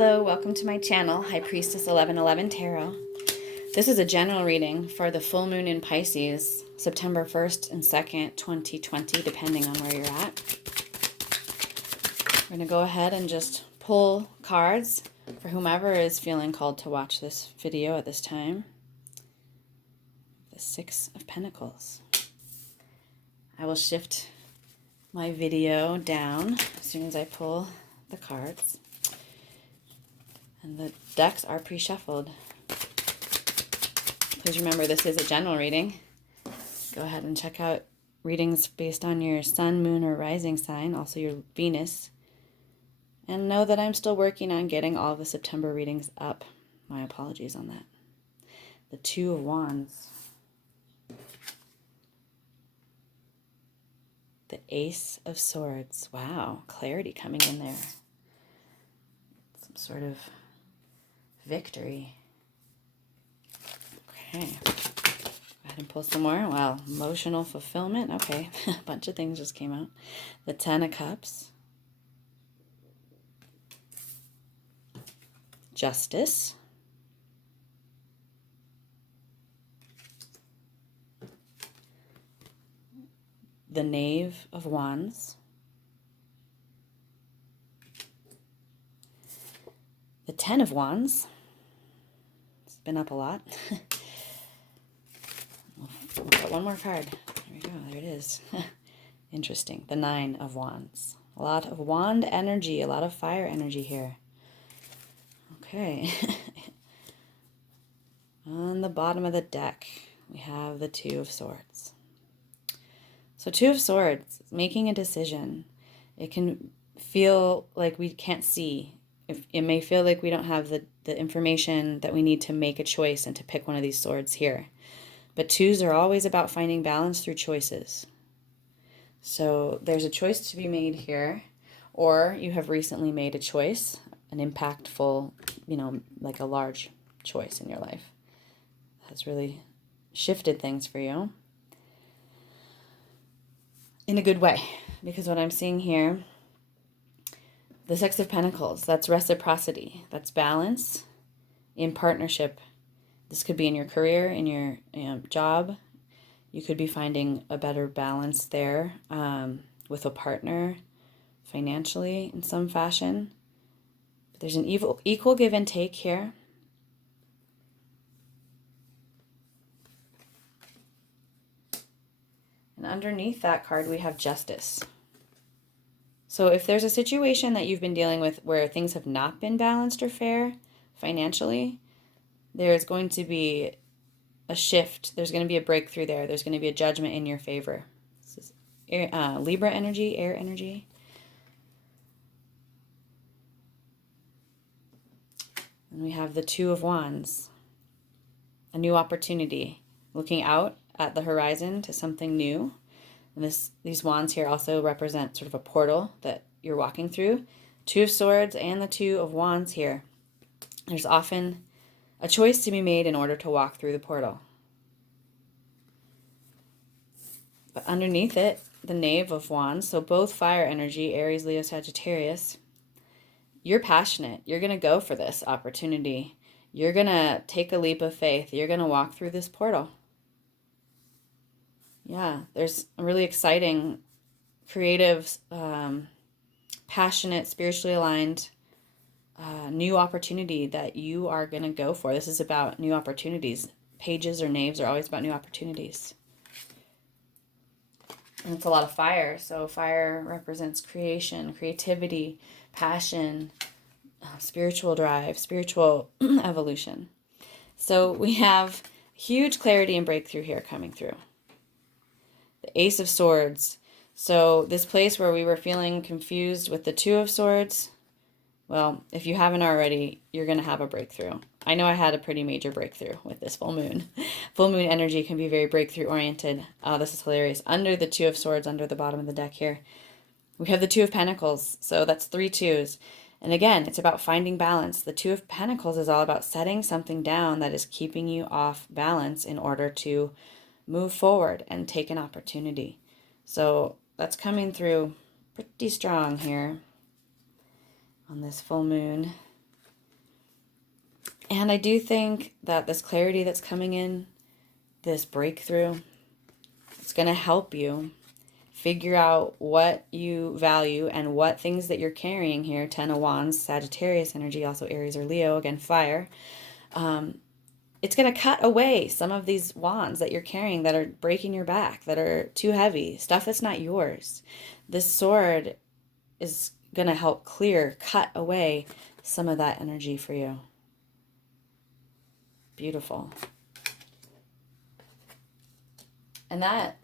Hello, welcome to my channel, High Priestess 1111 Tarot. This is a general reading for the full moon in Pisces, September 1st and 2nd, 2020, depending on where you're at. We're going to go ahead and just pull cards for whomever is feeling called to watch this video at this time. The Six of Pentacles. I will shift my video down as soon as I pull the cards. And the decks are pre-shuffled. Please remember this is a general reading. Go ahead and check out readings based on your sun, moon, or rising sign, also your Venus. And know that I'm still working on getting all the September readings up. My apologies on that. The Two of Wands. The Ace of Swords. Wow, clarity coming in there. Some sort of victory. Okay. Go ahead and pull some more. Wow, emotional fulfillment. Okay, a bunch of things just came out. The Ten of Cups. Justice. The Knave of Wands. The Ten of Wands. It's been up a lot. We'll put one more card. There we go. There it is. Interesting. The Nine of Wands. A lot of wand energy. A lot of fire energy here. Okay. On the bottom of the deck, we have the Two of Swords. So Two of Swords, making a decision. It can feel like we can't see. It may feel like we don't have the information that we need to make a choice and to pick one of these swords here. But twos are always about finding balance through choices. So there's a choice to be made here, or you have recently made a choice, an impactful, like a large choice in your life. That's really shifted things for you. In a good way, because what I'm seeing here, the Six of Pentacles, that's reciprocity, that's balance in partnership. This could be in your career, in your job. You could be finding a better balance there with a partner, financially in some fashion. But there's an equal give and take here. And underneath that card, we have Justice. So if there's a situation that you've been dealing with where things have not been balanced or fair financially, there's going to be a shift. There's going to be a breakthrough there. There's going to be a judgment in your favor. This is Libra energy, air energy. And we have the Two of Wands. A new opportunity. Looking out at the horizon to something new. And these wands here also represent sort of a portal that you're walking through. Two of Swords and the Two of Wands here. There's often a choice to be made in order to walk through the portal. But underneath it, the Knave of Wands, so both fire energy, Aries, Leo, Sagittarius. You're passionate. You're going to go for this opportunity. You're going to take a leap of faith. You're going to walk through this portal. Yeah, there's a really exciting, creative, passionate, spiritually aligned new opportunity that you are going to go for. This is about new opportunities. Pages or knaves are always about new opportunities. And it's a lot of fire. So fire represents creation, creativity, passion, spiritual drive, spiritual evolution. So we have huge clarity and breakthrough here coming through. The Ace of Swords. So this place where we were feeling confused with the Two of Swords, well, if you haven't already, you're going to have a breakthrough. I know I had a pretty major breakthrough with this full moon. Full moon energy can be very breakthrough oriented. Oh, this is hilarious. Under the Two of Swords, under the bottom of the deck here, we have the Two of Pentacles. So that's 3 twos. And again, it's about finding balance. The Two of Pentacles is all about setting something down that is keeping you off balance in order to move forward and take an opportunity. So that's coming through pretty strong here on this full moon. And I do think that this clarity that's coming in, this breakthrough, it's going to help you figure out what you value and what things that you're carrying here. 10 of Wands, Sagittarius energy, also Aries or Leo, again, fire. It's going to cut away some of these wands that you're carrying that are breaking your back, that are too heavy, stuff that's not yours. This sword is going to help cut away some of that energy for you. Beautiful. And that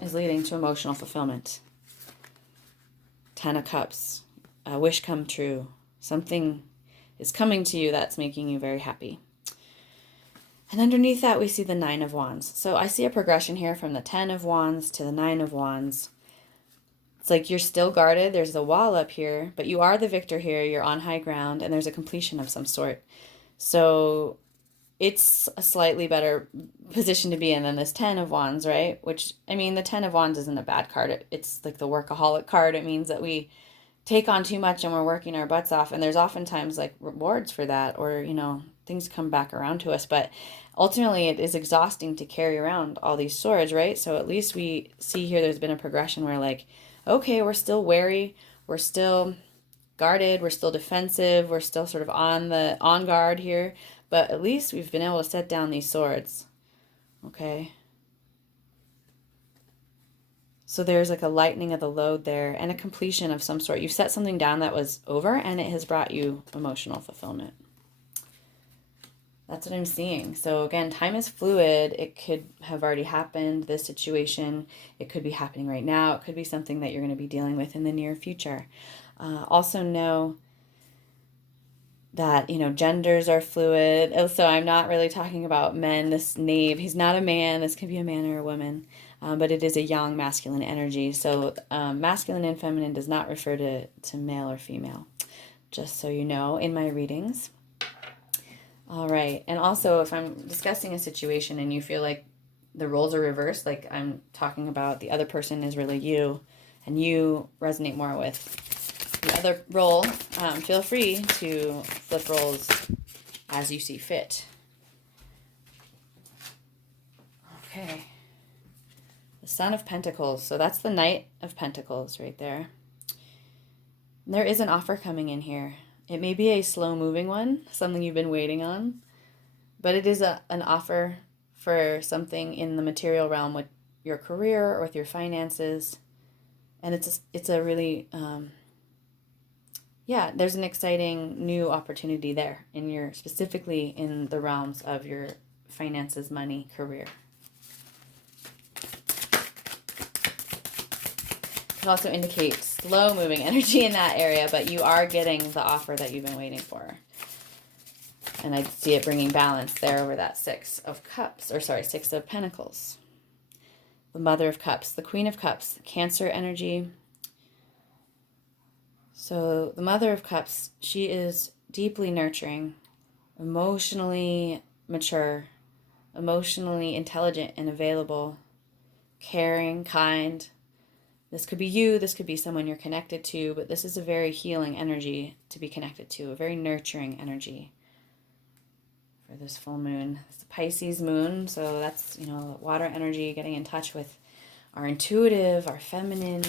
is leading to emotional fulfillment. 10 of Cups, a wish come true. Something is coming to you that's making you very happy. And underneath that, we see the 9 of Wands. So I see a progression here from the 10 of Wands to the 9 of Wands. It's like you're still guarded. There's a wall up here, but you are the victor here. You're on high ground, and there's a completion of some sort. So it's a slightly better position to be in than this 10 of Wands, right? Which, I mean, the 10 of Wands isn't a bad card. It's like the workaholic card. It means that we take on too much and we're working our butts off. And there's oftentimes like rewards for that, or, you know, things come back around to us. But ultimately, it is exhausting to carry around all these swords, right? So at least we see here there's been a progression where, like, okay, we're still wary. We're still guarded. We're still defensive. We're still sort of on guard here. But at least we've been able to set down these swords. Okay. So there's like a lightening of the load there and a completion of some sort. You've set something down that was over, and it has brought you emotional fulfillment. That's what I'm seeing. So again, time is fluid. It could have already happened, this situation. It could be happening right now. It could be something that you're going to be dealing with in the near future. Also know that, you know, genders are fluid. So I'm not really talking about men. This knave, he's not a man. This could be a man or a woman. But it is a yang masculine energy. So masculine and feminine does not refer to male or female. Just so you know, in my readings. All right. And also, if I'm discussing a situation and you feel like the roles are reversed, like I'm talking about the other person is really you, and you resonate more with the other role, feel free to flip roles as you see fit. Okay. The Son of Pentacles. So that's the Knight of Pentacles right there. There is an offer coming in here. It may be a slow-moving one, something you've been waiting on, but it is an offer for something in the material realm with your career or with your finances. And it's a really... yeah, there's an exciting new opportunity there specifically in the realms of your finances, money, career. It also indicates slow moving energy in that area, but you are getting the offer that you've been waiting for. And I see it bringing balance there over that 6 of Pentacles. The Mother of Cups, the Queen of Cups, Cancer energy. So the Mother of Cups, she is deeply nurturing, emotionally mature, emotionally intelligent and available, caring, kind. This could be you, this could be someone you're connected to, but this is a very healing energy to be connected to, a very nurturing energy for this full moon. It's a Pisces moon, so that's, you know, water energy, getting in touch with our intuitive, our feminine.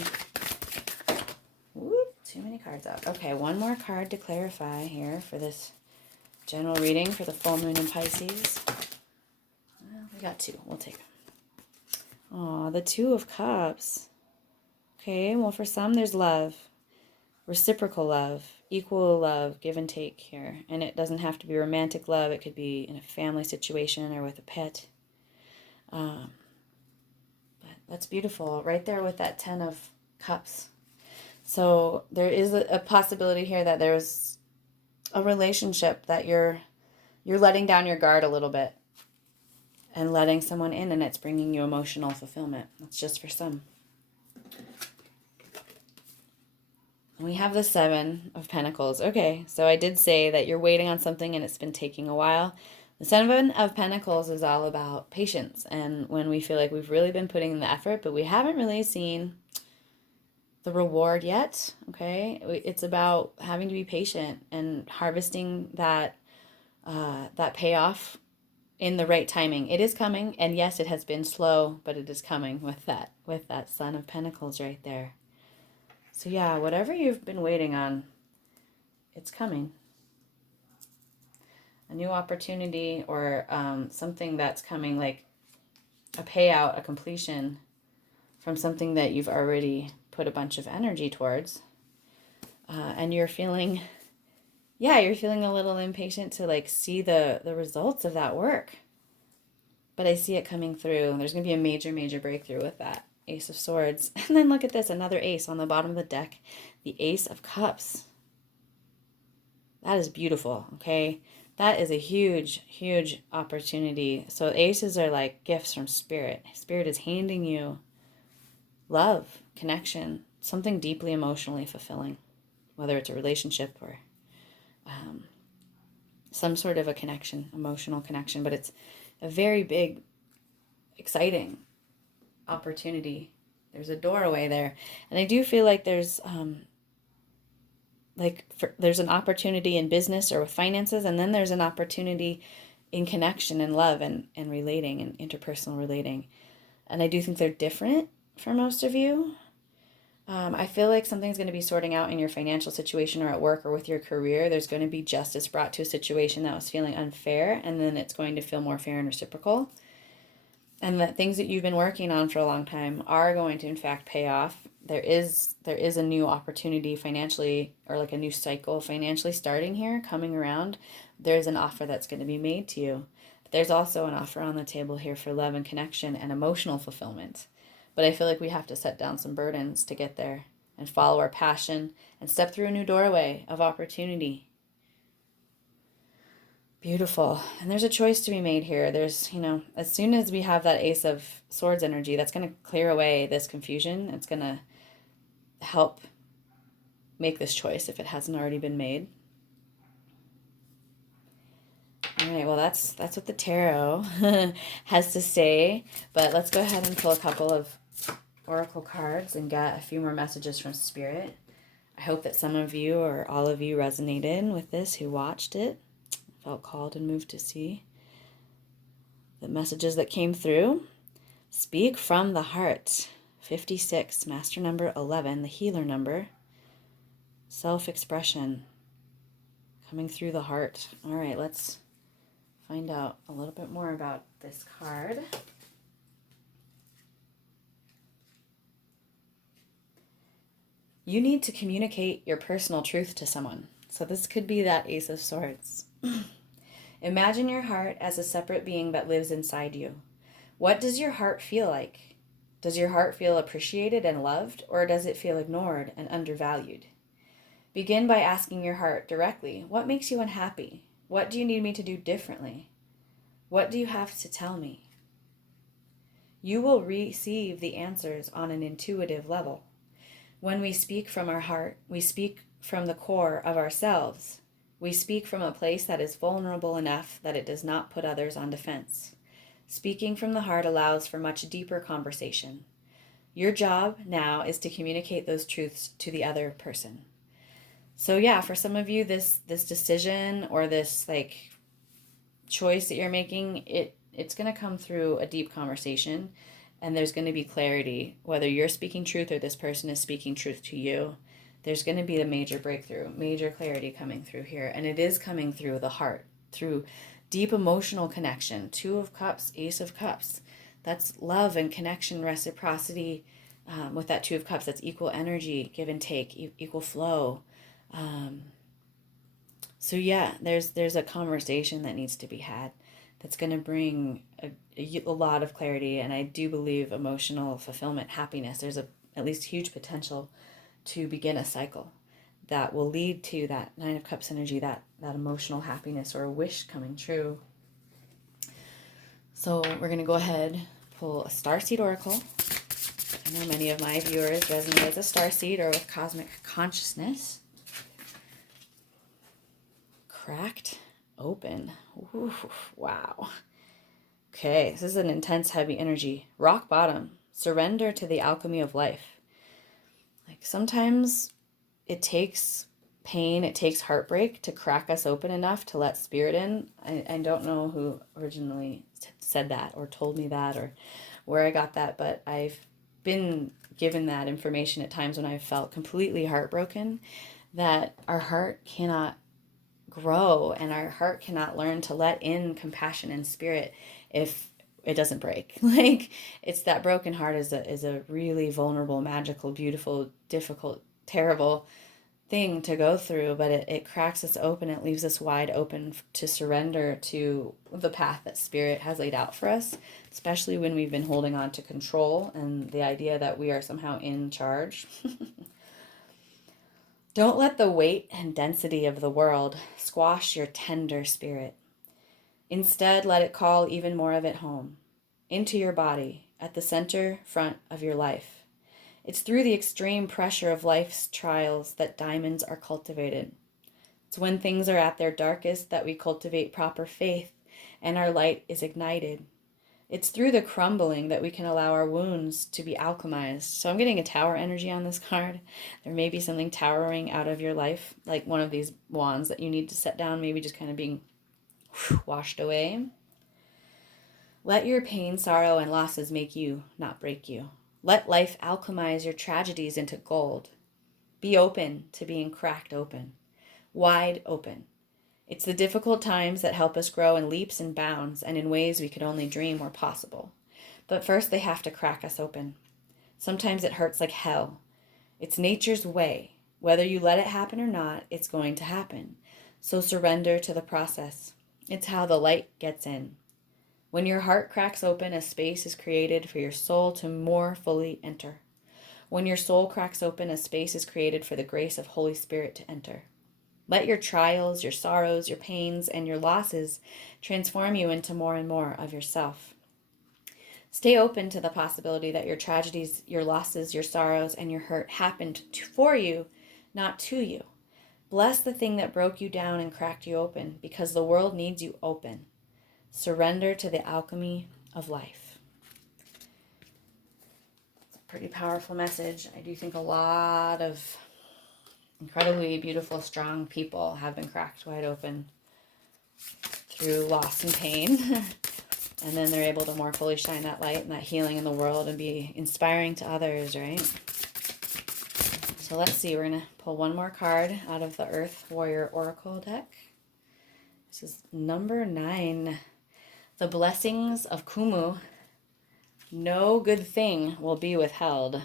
Whoop, too many cards out. Okay, one more card to clarify here for this general reading for the full moon in Pisces. Well, we got 2. We'll take them. Aw, the 2 of Cups. Okay, well, for some, there's love, reciprocal love, equal love, give and take here. And it doesn't have to be romantic love. It could be in a family situation or with a pet. But that's beautiful, right there with that 10 of Cups. So there is a possibility here that there's a relationship that you're letting down your guard a little bit and letting someone in, and it's bringing you emotional fulfillment. That's just for some. We have the 7 of Pentacles. Okay, so I did say that you're waiting on something and it's been taking a while. The 7 of Pentacles is all about patience, and when we feel like we've really been putting in the effort, but we haven't really seen the reward yet, okay? It's about having to be patient and harvesting that that payoff in the right timing. It is coming, and yes, it has been slow, but it is coming with that Son of Pentacles right there. So yeah, whatever you've been waiting on, it's coming. A new opportunity, or something that's coming, like a payout, a completion from something that you've already put a bunch of energy towards. And you're feeling, you're feeling a little impatient to like see the results of that work. But I see it coming through. There's going to be a major, major breakthrough with that Ace of Swords. And then look at this, another ace on the bottom of the deck, the Ace of Cups. That is beautiful, okay? That is a huge, huge opportunity. So aces are like gifts from Spirit. Spirit is handing you love, connection, something deeply emotionally fulfilling, whether it's a relationship or some sort of a connection, emotional connection. But it's a very big, exciting opportunity. There's a doorway there. And I do feel like there's there's an opportunity in business or with finances, and then there's an opportunity in connection and love and relating and interpersonal relating. And I do think they're different for most of you. I feel like something's going to be sorting out in your financial situation or at work or with your career. There's going to be justice brought to a situation that was feeling unfair, and then it's going to feel more fair and reciprocal. And that things that you've been working on for a long time are going to, in fact, pay off. There is a new opportunity financially, or like a new cycle financially starting here, coming around. There's an offer that's going to be made to you. But there's also an offer on the table here for love and connection and emotional fulfillment. But I feel like we have to set down some burdens to get there and follow our passion and step through a new doorway of opportunity. Beautiful. And there's a choice to be made here. There's, as soon as we have that Ace of Swords energy, that's going to clear away this confusion. It's going to help make this choice if it hasn't already been made. All right, well, that's what the tarot has to say. But let's go ahead and pull a couple of oracle cards and get a few more messages from Spirit. I hope that some of you or all of you resonated with this who watched it. Felt called and moved to see the messages that came through. Speak from the heart. 56, master number 11, the healer number. Self-expression. Coming through the heart. All right, let's find out a little bit more about this card. You need to communicate your personal truth to someone. So this could be that Ace of Swords. Imagine your heart as a separate being that lives inside you. What does your heart feel like? Does your heart feel appreciated and loved, or does it feel ignored and undervalued? Begin by asking your heart directly, what makes you unhappy? What do you need me to do differently? What do you have to tell me? You will receive the answers on an intuitive level. When we speak from our heart, we speak from the core of ourselves. We speak from a place that is vulnerable enough that it does not put others on defense. Speaking from the heart allows for much deeper conversation. Your job now is to communicate those truths to the other person. So yeah, for some of you, this decision or this choice that you're making, it's going to come through a deep conversation, and there's going to be clarity whether you're speaking truth or this person is speaking truth to you. There's going to be a major breakthrough, major clarity coming through here. And it is coming through the heart, through deep emotional connection. 2 of Cups, Ace of Cups. That's love and connection, reciprocity. With that 2 of Cups, that's equal energy, give and take, equal flow. So yeah, there's a conversation that needs to be had that's going to bring a lot of clarity. And I do believe emotional fulfillment, happiness, there's at least huge potential to begin a cycle that will lead to that 9 of Cups energy, that emotional happiness or a wish coming true. So we're going to go ahead, pull a Starseed Oracle. I know many of my viewers resonate as a starseed or with cosmic consciousness. Cracked open. Ooh, wow. Okay, this is an intense, heavy energy. Rock bottom. Surrender to the alchemy of life. Sometimes it takes pain, it takes heartbreak to crack us open enough to let spirit in. I don't know who originally said that or told me that or where I got that, but I've been given that information at times when I've felt completely heartbroken, that our heart cannot grow and our heart cannot learn to let in compassion and spirit if it doesn't break. Like, it's that broken heart is a really vulnerable, magical, beautiful, difficult, terrible thing to go through, but it cracks us open. It leaves us wide open to surrender to the path that spirit has laid out for us, especially when we've been holding on to control and the idea that we are somehow in charge. Don't let the weight and density of the world squash your tender spirit. Instead, let it call even more of it home, into your body, at the center front of your life. It's through the extreme pressure of life's trials that diamonds are cultivated. It's when things are at their darkest that we cultivate proper faith and our light is ignited. It's through the crumbling that we can allow our wounds to be alchemized. So I'm getting a tower energy on this card. There may be something towering out of your life, like one of these wands that you need to set down, maybe just kind of being washed away. Let your pain, sorrow, and losses make you, not break you. Let life alchemize your tragedies into gold. Be open to being cracked open, wide open. It's the difficult times that help us grow in leaps and bounds and in ways we could only dream were possible. But first they have to crack us open. Sometimes it hurts like hell. It's nature's way. Whether you let it happen or not, it's going to happen. So surrender to the process. It's how the light gets in. When your heart cracks open, a space is created for your soul to more fully enter. When your soul cracks open, a space is created for the grace of Holy Spirit to enter. Let your trials, your sorrows, your pains, and your losses transform you into more and more of yourself. Stay open to the possibility that your tragedies, your losses, your sorrows, and your hurt happened for you, not to you. Bless the thing that broke you down and cracked you open, because the world needs you open. Surrender to the alchemy of life. It's a pretty powerful message. I do think a lot of incredibly beautiful, strong people have been cracked wide open through loss and pain. And then they're able to more fully shine that light and that healing in the world and be inspiring to others, right? So let's see. We're going to pull one more card out of the Earth Warrior Oracle deck. This is number 9. The blessings of Kumu. No good thing will be withheld.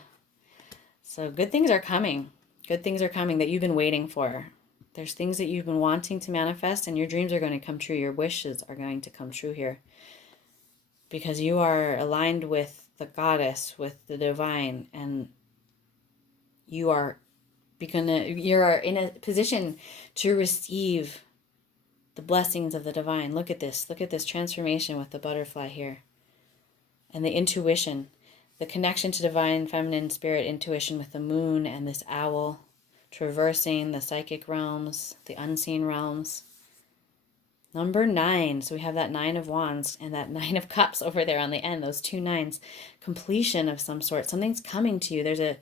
So good things are coming. Good things are coming that you've been waiting for. There's things that you've been wanting to manifest, and your dreams are going to come true. Your wishes are going to come true here. Because you are aligned with the goddess, with the divine, and you are in a position to receive the blessings of the divine. Look at this. Look at this transformation with the butterfly here. And the intuition, the connection to divine feminine spirit intuition with the moon and this owl traversing the psychic realms, the unseen realms. Number 9. So we have that 9 of wands and that 9 of cups over there on the end. Those 2 9s. Completion of some sort. Something's coming to you.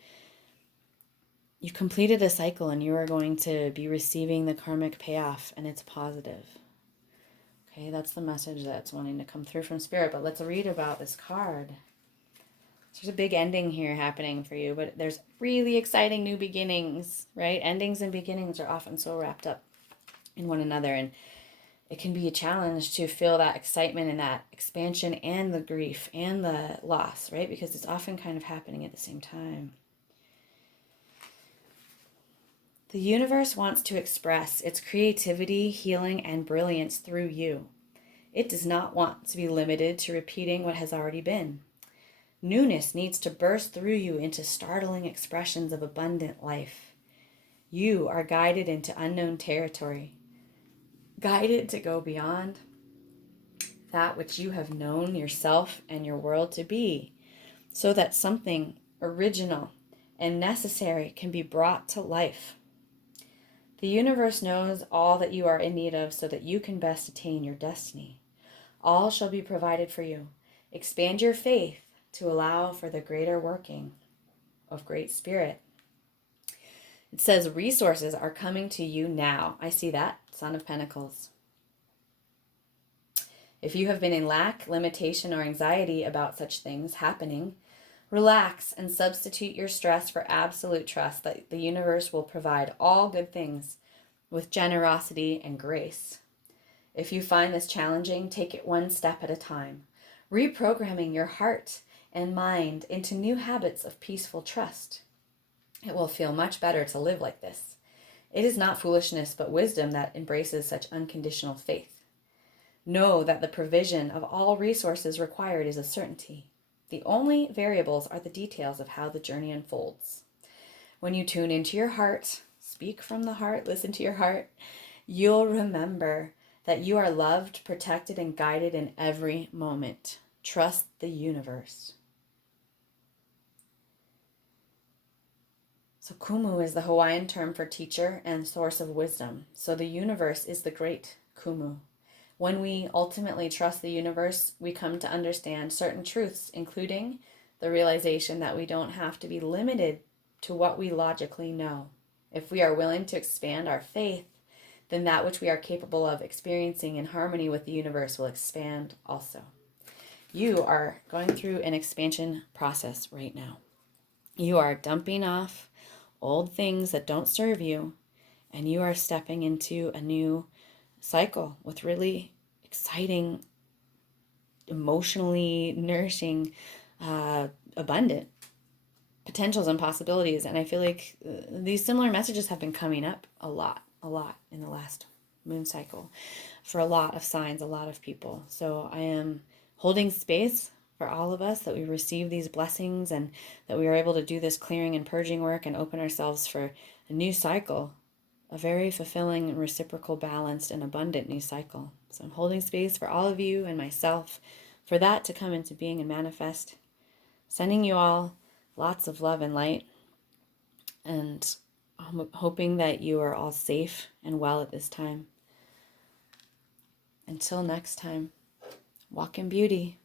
You completed a cycle and you are going to be receiving the karmic payoff, and it's positive. Okay, that's the message that's wanting to come through from spirit. But let's read about this card. There's a big ending here happening for you, but there's really exciting new beginnings, right? Endings and beginnings are often so wrapped up in one another, and it can be a challenge to feel that excitement and that expansion and the grief and the loss, right? Because it's often kind of happening at the same time. The universe wants to express its creativity, healing, and brilliance through you. It does not want to be limited to repeating what has already been. Newness needs to burst through you into startling expressions of abundant life. You are guided into unknown territory, guided to go beyond that which you have known yourself and your world to be, so that something original and necessary can be brought to life. The universe knows all that you are in need of so that you can best attain your destiny. All shall be provided for you. Expand your faith to allow for the greater working of Great Spirit. It says resources are coming to you now. I see that. Son of Pentacles. If you have been in lack, limitation, or anxiety about such things happening, relax and substitute your stress for absolute trust that the universe will provide all good things with generosity and grace. If you find this challenging, take it one step at a time, reprogramming your heart and mind into new habits of peaceful trust. It will feel much better to live like this. It is not foolishness, but wisdom that embraces such unconditional faith. Know that the provision of all resources required is a certainty. The only variables are the details of how the journey unfolds. When you tune into your heart, speak from the heart, listen to your heart, you'll remember that you are loved, protected, and guided in every moment. Trust the universe. So Kumu is the Hawaiian term for teacher and source of wisdom. So the universe is the great Kumu. When we ultimately trust the universe, we come to understand certain truths, including the realization that we don't have to be limited to what we logically know. If we are willing to expand our faith, then that which we are capable of experiencing in harmony with the universe will expand also. You are going through an expansion process right now. You are dumping off old things that don't serve you, and you are stepping into a new cycle with really exciting, emotionally nourishing, abundant potentials and possibilities. And I feel like these similar messages have been coming up a lot in the last moon cycle for a lot of signs, a lot of people. So I am holding space for all of us, that we receive these blessings and that we are able to do this clearing and purging work and open ourselves for a new cycle, a very fulfilling, reciprocal, balanced, and abundant new cycle. So I'm holding space for all of you and myself for that to come into being and manifest. Sending you all lots of love and light, and I'm hoping that you are all safe and well at this time. Until next time, walk in beauty.